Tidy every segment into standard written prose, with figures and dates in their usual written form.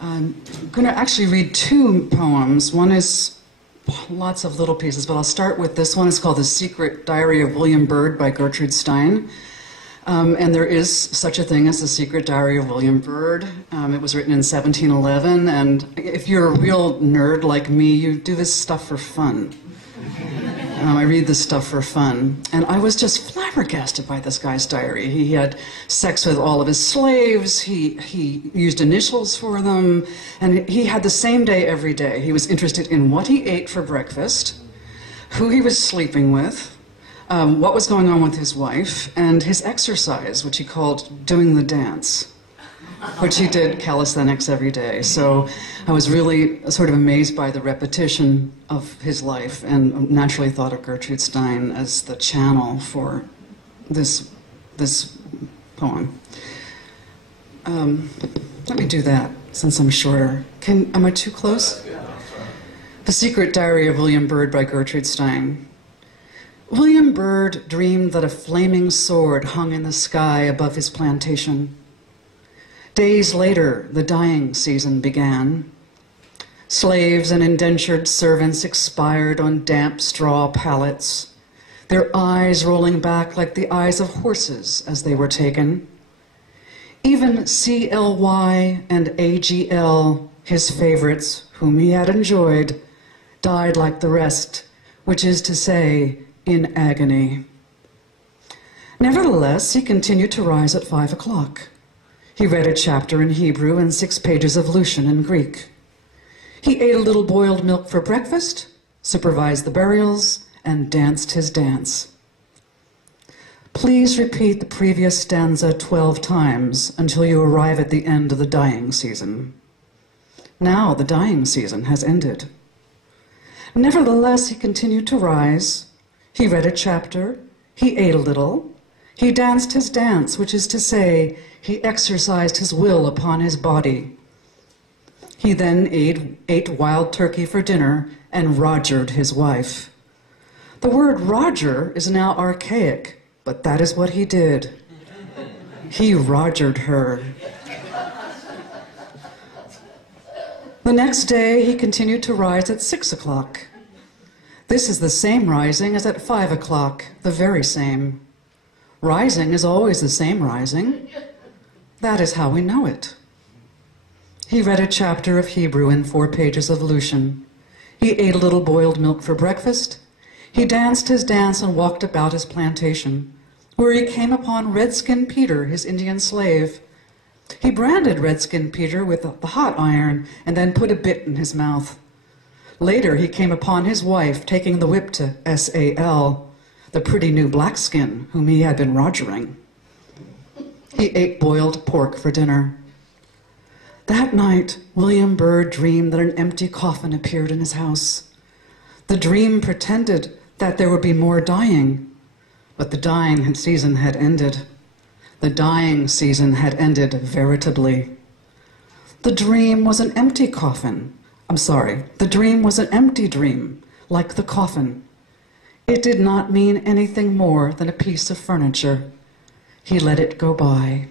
I'm going to actually read two poems. One is lots of little pieces, but I'll start with this one. It's called The Secret Diary of William Byrd by Gertrude Stein. And there is such a thing as The Secret Diary of William Byrd. It was written in 1711, and if you're a real nerd like me, you do this stuff for fun. I read this stuff for fun. And I was just flabbergasted by this guy's diary. He had sex with all of his slaves, he used initials for them, and he had the same day every day. He was interested in what he ate for breakfast, who he was sleeping with, what was going on with his wife, and his exercise, which he called doing the dance, which he did calisthenics every day. So I was really sort of amazed by the repetition of his life, and naturally thought of Gertrude Stein as the channel for this poem. Let me do that, since I'm shorter. Am I too close? The Secret Diary of William Byrd by Gertrude Stein. William Byrd dreamed that a flaming sword hung in the sky above his plantation. Days later, the dying season began. Slaves and indentured servants expired on damp straw pallets, their eyes rolling back like the eyes of horses as they were taken. Even CLY and AGL, his favorites, whom he had enjoyed, died like the rest, which is to say, in agony. Nevertheless, he continued to rise at 5 o'clock. He read a chapter in Hebrew and 6 pages of Lucian in Greek. He ate a little boiled milk for breakfast, supervised the burials, and danced his dance. Please repeat the previous stanza 12 times until you arrive at the end of the dying season. Now the dying season has ended. Nevertheless, he continued to rise. He read a chapter, he ate a little, he danced his dance, which is to say, he exercised his will upon his body. He then ate wild turkey for dinner and Rogered his wife. The word Roger is now archaic, but that is what he did. He Rogered her. The next day, he continued to rise at 6 o'clock. This is the same rising as at 5 o'clock, the very same. Rising is always the same rising. That is how we know it. He read a chapter of Hebrew and 4 pages of Lucian. He ate a little boiled milk for breakfast. He danced his dance and walked about his plantation, where he came upon Redskin Peter, his Indian slave. He branded Redskin Peter with the hot iron and then put a bit in his mouth. Later, he came upon his wife taking the whip to SAL, the pretty new blackskin whom he had been rogering. He ate boiled pork for dinner. That night, William Byrd dreamed that an empty coffin appeared in his house. The dream pretended that there would be more dying, but the dying season had ended. The dying season had ended veritably. The dream was an empty coffin. The dream was an empty dream, like the coffin. It did not mean anything more than a piece of furniture. He let it go by.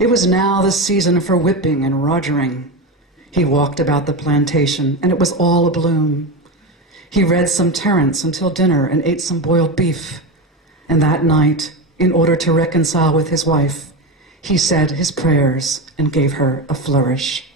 It was now the season for whipping and rogering. He walked about the plantation, and it was all abloom. He read some Terence until dinner and ate some boiled beef. And that night, in order to reconcile with his wife, he said his prayers and gave her a flourish.